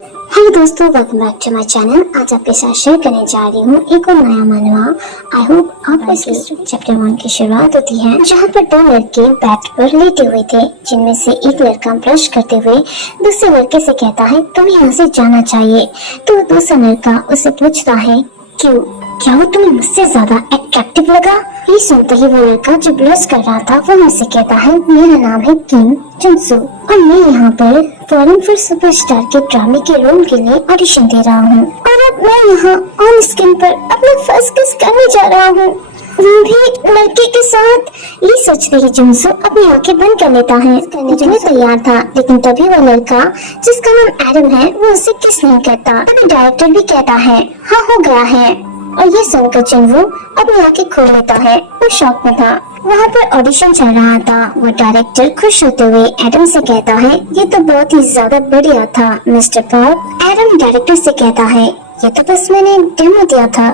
Hello दोस्तों, welcome back to my channel. आज आपके साथ शेयर करने जा रही हूँ एक और नया मनवा। आई होप आप इसके चैप्टर 1 की शुरुआत होती है, जहाँ पर दो लड़के बेड पर लेटे हुए थे, जिनमें से एक लड़का ब्रश करते हुए दूसरे लड़के से कहता है तुम्हें यहाँ से जाना चाहिए। तो दूसरा लड़का उससे पूछता है क्यों, क्या वो तुम्हें मुझसे ज्यादा अट्रैक्टिव लगा? ये सुनते ही वो लड़का जो ब्लश कर रहा था वो मुझसे कहता है मेरा नाम है किम जुनसू और मैं यहाँ पर फॉरेन फॉर सुपरस्टार के ड्रामे के रोल के लिए ऑडिशन दे रहा हूँ और अब मैं यहाँ ऑन स्क्रीन पर अपना फर्स्ट किस करने जा रहा हूँ, वो भी लड़के के साथ। ये सोचते ही जुनसू अपनी आंखें बंद कर लेता है, करने के लिए तैयार था, लेकिन तभी वो लड़का जिसका नाम एडम है वो उसे किस नहीं करता। तभी डायरेक्टर भी कहता है हाँ हो गया है, और ये सुनकर चिंवू अपनी आंखें खोल लेता है। वो शॉक में था। वहाँ पर ऑडिशन चल रहा था। वो डायरेक्टर खुश होते हुए एडम से कहता है ये तो बहुत ही ज्यादा बढ़िया था मिस्टर पार्क। एडम डायरेक्टर से कहता है ये तो बस मैंने डेमो दिया था।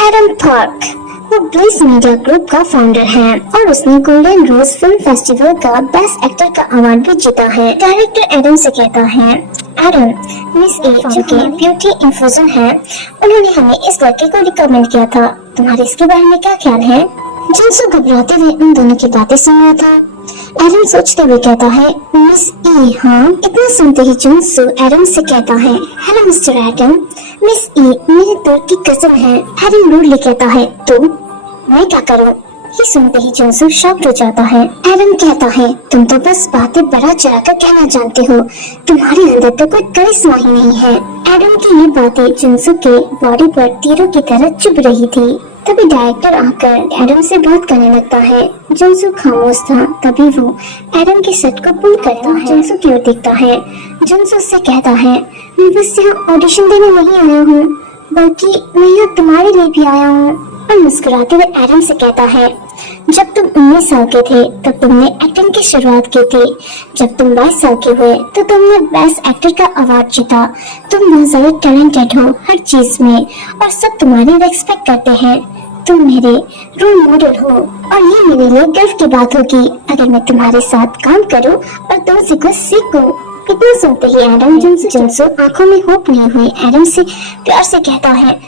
एडम पार्क वो ब्लिस मीडिया ग्रुप का फाउंडर है और उसने गोल्डन रोज फिल्म फेस्टिवल का बेस्ट एक्टर का अवार्ड भी जीता है। डायरेक्टर एडम से कहता है एडम, मिस ए जो कि ब्यूटी इन्फ्लुएंसर है, उन्होंने हमें इस लड़के को रिकमेंड किया था, तुम्हारे इसके बारे में क्या ख्याल है? जिनसू घबराते हुए उन दोनों की बातें सुन रहा था। एडम सोचते हुए कहता है मिस ई। हाँ, इतना सुनते ही जुनसू एडम से कहता है हेलो मिस्टर एडम, मिस ई मेरे दूर की कजिन है। एडम रूडली कहता है तुम, मैं क्या करूँ? ये सुनते ही जुनसू शॉक्ड हो जाता है। एडम कहता है तुम तो बस बातें बढ़ा चढ़ाकर कहना जानते हो, तुम्हारे अंदर तो कोई करिश्मा ही नहीं है। एडम की ये बातें जुनसू के बॉडी पर तीरों की तरह चुभ रही थी। तभी डायरेक्टर आकर एडम से बात करने लगता है। जुनसू खामोश था। तभी वो एडम के शर्ट को पुल करता है। जुनसू की ओर देखता है। जुनसू उससे कहता है मैं बस यहाँ ऑडिशन देने नहीं आया हूँ, बल्कि मैं यहाँ तुम्हारे लिए भी आया हूँ। और मुस्कुराते हुए एडम से कहता है जब तुम 19 साल के थे तब तुमने एक्टिंग की शुरुआत की थी, जब तुम 22 साल के हुए तो तुमने बेस्ट एक्टर का अवार्ड जीता। तुम बहुत ज्यादा टैलेंटेड हो हर चीज में और सब तुम्हारी रिस्पेक्ट करते हैं। तुम मेरे रोल मॉडल हो और ये मेरे लिए गर्व की बात होगी अगर मैं तुम्हारे साथ काम करूं और तुमसे कुछ सीखूं। इतना सुनते ही एडम जुनसू आंखों में होप लिए हुए एडम से प्यार से कहता है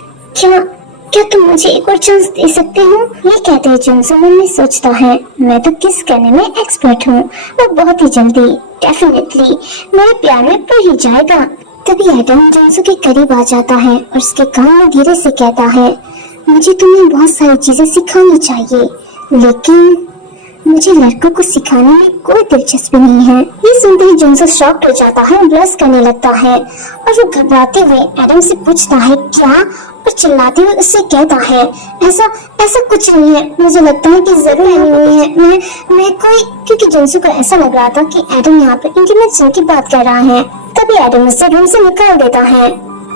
क्या तुम मुझे एक और चांस दे सकते हो? ये कहते ही जुनसू मन में सोचता है मैं तो किस करने में एक्सपर्ट हूँ, वो बहुत ही जल्दी डेफिनेटली मेरे प्यार में पड़ ही जाएगा। तभी एडम जुनसू के करीब आ जाता है और उसके कान में धीरे से कहता है मुझे तुम्हें बहुत सारी चीजें सिखानी चाहिए, लेकिन मुझे लड़कों को सिखाने में कोई दिलचस्पी नहीं है। ये सुनते ही जुनसू शॉक्ड हो जाता है, ब्लश करने लगता है और वो घबराते हुए एडम से पूछता है क्या, और चिल्लाते हुए उससे कहता है ऐसा कुछ नहीं है, मुझे लगता है कि जरूर नहीं हुई है। मैं कोई, क्योंकि जुनसू को ऐसा लग रहा था कि एडम यहाँ पे इंटीमेट सीन की बात कर रहा है। तभी एडम उससे रूम से निकाल देता है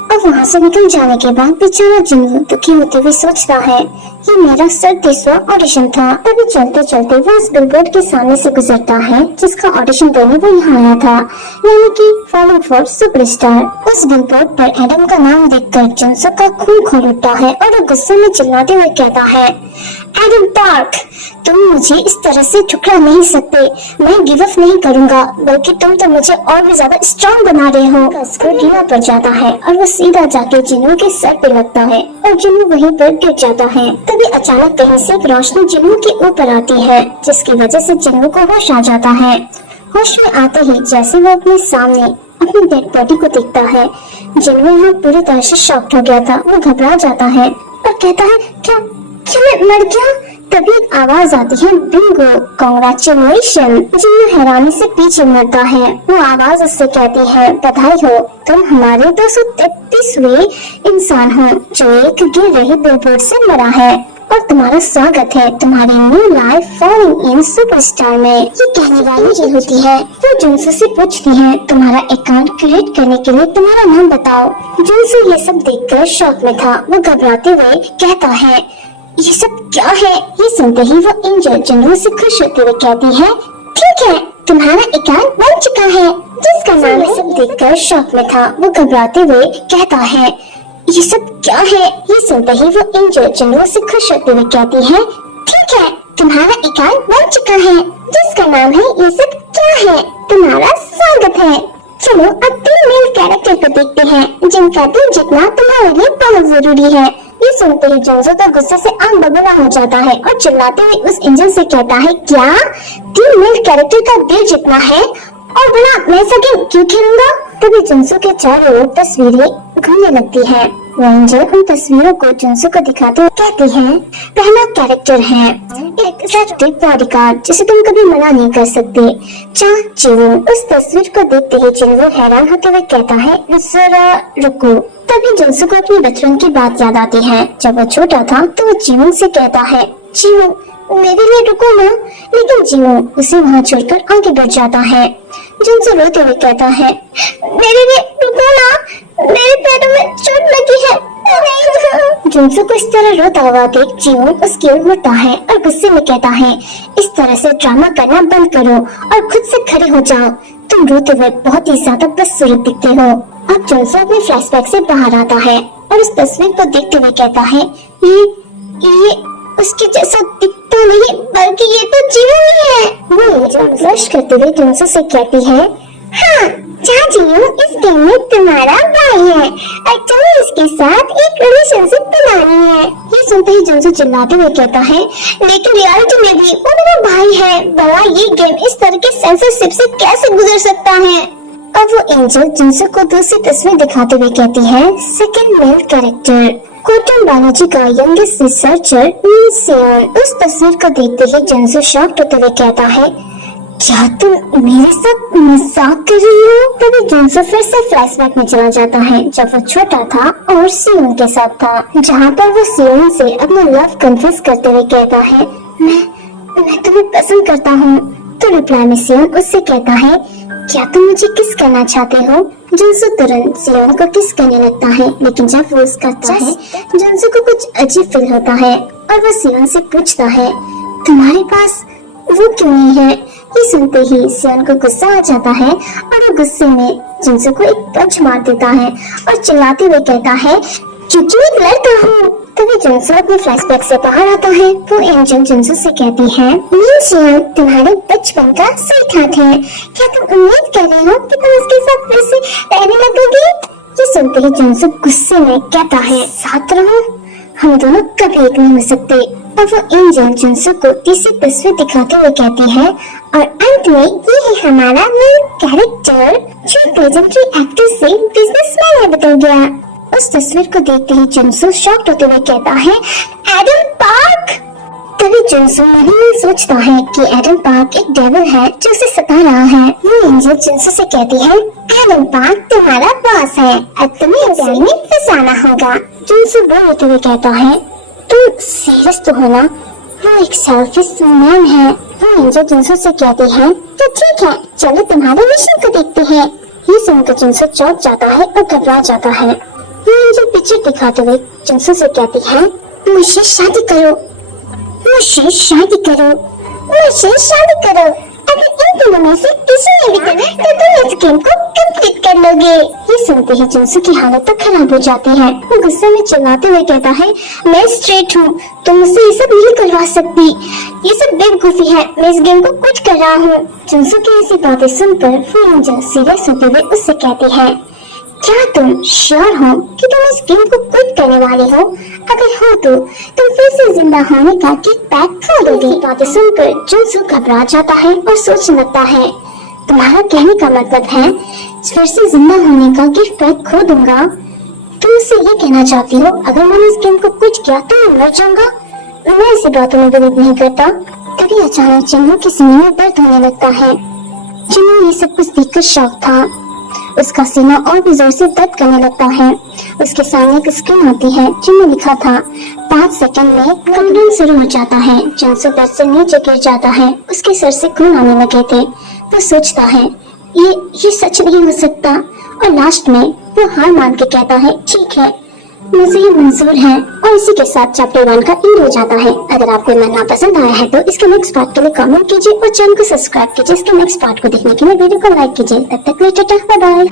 और वहाँ से निकल जाने के बाद बेचारा जुनसू दुखी होते हुए सोचता है ये मेरा सर्देशवा ऑडिशन था। तभी चलते चलते वो उस बिलबोर्ड के सामने से गुजरता है जिसका ऑडिशन देने वो यहाँ आया था, यानी कि फॉलोइंग फॉर सुपरस्टार। उस बिलबोर्ड पर एडम का नाम देखकर जुनसू का खून खोल उठता है और वो गुस्से में चिल्लाते हुए कहता है एडम पार्क, तुम मुझे इस तरह से ठुकरा नहीं सकते। मैं गिव अप नहीं करूंगा, बल्कि तुम तो मुझे और भी ज्यादा स्ट्रॉन्ग बना रहे हो। उसको ढीला पड़ जाता है और वो सीधा जाके जिन्नू के सर पे लगता है और जिन्नू वहीं पर गिर जाता है। तभी अचानक कहीं से एक रोशनी जिन्नू के ऊपर आती है, जिसकी वजह से जिन्नू को होश आ जाता है। होश में आते ही जैसे वो अपने सामने अपनी डेड बॉडी को देखता है, जिन्नू यहाँ पूरी तरह से शॉक्ड हो गया था। वो घबरा जाता है और कहता है क्या मैं मर गया? तभी एक आवाज आती है बिंगो, कांग्रेचुलेशन। जिन्नू हैरानी से पीछे मुड़ता है। वो आवाज उससे कहती है बधाई हो, तुम हमारे 233वें इंसान हो जो एक गिर रही बिलबोर्ड से मरा है, और तुम्हारा स्वागत है तुम्हारी new life following in superstar में। ये कहने वाली ये होती है। वो जुनसू से पूछती है तुम्हारा अकाउंट क्रिएट करने के लिए तुम्हारा नाम बताओ। जुनसू ये सब देखकर शॉक में था। वो घबराते हुए कहता है ये सब क्या है? ये सुनते ही वो एंजल जिन्नू से खुश होते हुए कहती है ठीक है, तुम्हारा अकाउंट बन चुका है, जिसका नाम है। सब देखकर शॉक में था। वो घबराते हुए कहता है ये सब क्या है? ये सुनते ही वो एंजल जिन्नू से खुश होते हुए कहती है ठीक है, तुम्हारा अकाउंट बन चुका है, जिसका नाम है ये सब क्या है, तुम्हारा स्वागत है। चलो अब 3 मेल कैरेक्टर को देखते हैं जिनका दिल जीतना तुम्हारे लिए बहुत जरूरी है। ये सुनते ही जुनसो तो गुस्से से आग बबूला हो जाता है और चिल्लाते हुए उस एंजल से कहता है, क्या 3 मेल कैरेक्टर का दिल जीतना है और भला मैं ऐसा गेम क्यों खेलूंगा? तभी जुनसो के चारों ओर तस्वीरें घूमने लगती है। वो एंजल उन तस्वीरों को जुनसो को दिखाते हुए कहती है, पहला कैरेक्टर है एक सच्चे बॉडीगार्ड जिसे तुम कभी मना नहीं कर सकते, चा चिवो। उस तस्वीर को देखते ही चिवो हैरान होते हुए कहता है, जरा रुको। तभी जुनसो को अपने बचपन की बात याद आती है। जब वो छोटा था तो वो चिवो से कहता है, चिवो मेरे लिए रुको ना। लेकिन चिवो उसे वहाँ छोड़कर आगे बढ़ जाता है। जुनसो रोते हुए कहता है, मेरे लिए रुको ना, मेरे पैरों में चोट लगी है। जुनसो को इस तरह रोता हुआ देख चिवो उसकी ओर मुड़ता है और गुस्से में कहता है, इस तरह से ड्रामा करना बंद करो और खुद से खड़े हो जाओ। तुम रोते हुए बहुत ही ज्यादा बदसूरत दिखते हो। अब जुनसो अपने फ्लैशबैक से बाहर आता है और उस तस्वीर को देखते हुए कहता है, ये उसके जैसा दिखता नहीं बल्कि ये तो चिवो ही है। वो एंजल ब्लश करते हुए जुनसो से कहती है, हाँ चाचियो इस गेम में तुम्हारा भाई है और तुम्हें इसके साथ एक रिलेशनशिप बनानी है। ये सुनते ही जुनसो चिल्लाते हुए कहता है, लेकिन रियलिटी में भी वो मेरा भाई है। भला ये गेम इस तरह के सेंसरशिप से कैसे गुजर सकता है? अब वो एंजल जुनसो को दूसरी तस्वीर दिखाते हुए कहती है, second male character quantum biology का यंगेस्ट रिसर्चर मिन सेओन। उस तस्वीर को देखते ही जुनसो शॉक्ड होते हुए कहता है, क्या तुम मेरे साथ मजाक कर रही हो? तभी जुनसो फिर से फ्लैशबैक में चला जाता है जब वो छोटा था और सियोन के साथ था, जहाँ पर वो सियोन से अपना लव कन्फेस करते हुए कहता है, मैं तुम्हें पसंद करता हूँ। तो रिप्लाई में सियोन उससे कहता है, क्या तुम मुझे किस करना चाहते हो? जुनसो तुरंत सियोन को किस करने लगता है, लेकिन जब वो उसका करता है जुनसो को कुछ अजीब फील होता है और वो सियोन से पूछता है, तुम्हारे पास वो क्यों नहीं है? ये सुनते ही सियोन को गुस्सा आ जाता है और वो गुस्से में जुनसो को एक पंच मार देता है और चिल्लाते हुए कहता है, क्योंकि मैं एक लड़का हूँ। तभी जुनसो अपने फ्लैशबैक से बाहर आता है। वो एंजल जुनसो से कहती है, मिन सियोन तुम्हारे बचपन का स्वीट हार्ट है, क्या तुम उम्मीद कर रहे हो कि तुम उसके साथ फिर से रहने लगोगे? ये सुनते ही जुनसो गुस्से में कहता है, साथ रहो, हम दोनों कभी एक नहीं हो सकते। अब वो एंजल जुनसो को तीसरी तस्वीर दिखाते हुए कहती है, और अंत में ये है हमारा मेन कैरेक्टर जो लेजेंडरी एक्टर से बिजनेसमैन में बदल गया। उस तस्वीर को देखते ही जुनसो शॉक्ड होते हुए कहता है, एडम पार्क। तभी जुनसो मन में सोचता है कि एडम पार्क एक डेविल है जो उसे सता रहा है। वो एंजल जुनसो से कहती है, एडम पार्क तुम्हारा बॉस है, अब तुम्हें उसे में फंसाना होगा। जुनसो बोल होते हुए कहता है, तुम सीरियस तो हो ना? वो एक सेल्फिश मैन है। वो एंजल जुनसो से कहती है, तो ठीक है चलो तुम्हारे विषय को देखते हैं। ये सुनकर जुनसो चौंक जाता है और घबरा जाता है। वो एंजल पिक्चर दिखाते हुए जुनसो से कहती है, मुझसे शादी करो, मुझसे शादी करो, मुझसे शादी करो। अगर इन दोनों में से किसी ने भी कहा तो तुम इस गेम को कंप्लीट कर लोगे। ये सुनते ही जुनसो की हालत तो खराब हो जाती है। वो गुस्से में चिल्लाते हुए कहता है, मैं स्ट्रेट हूँ, तुम मुझसे ये सब नहीं करवा सकती, ये सब बेवकूफी है, मैं इस गेम को क्विट कर रहा हूँ। जुनसो की ऐसी बातें सुनकर वो एंजल सीरियस होते हुए उससे कहती है, क्या तुम श्योर हो कि तुम इस गेम को क्विट करने वाले हो? अगर हो तो तुम फिर से जिंदा होने का किक बैक खो दोगे। बातें सुनकर जुनसो घबरा जाता है और सोचने लगता है, तुम्हारा कहने का मतलब है फिर से जिंदा होने का गिफ्ट बैक खो दूंगा? तुम मुझसे ये कहना चाहती हो अगर मैंने इस गेम को क्विट किया तो मैं मर जाऊंगा? मैं ऐसी बातों में बिलीव नहीं करता। तभी अचानक चिन्नू के सीने में दर्द होने लगता है। चिन्नू ये सब कुछ देखकर शॉक था। उसका सीना और भी जोर से दर्द करने लगता है। उसके सामने एक स्क्रीन आती है जिसमें लिखा था 5 सेकंड में काउंटडाउन शुरू हो जाता है। जुनसो बेड से नीचे गिर जाता है, उसके सर से खून आने लगे थे। वो सोचता है ये सच नहीं हो सकता और लास्ट में वो हार मान के कहता है, ठीक है मुझे ये मंजूर है। और इसी के साथ चैप्टर 1 का एंड हो जाता है। अगर आपको मन्ना पसंद आया है तो इसके नेक्स्ट पार्ट के लिए कमेंट कीजिए और चैनल को सब्सक्राइब कीजिए इसके नेक्स्ट पार्ट को देखने के लिए वीडियो को लाइक कीजिए। तब तक के लिए टाटा बाय बाय।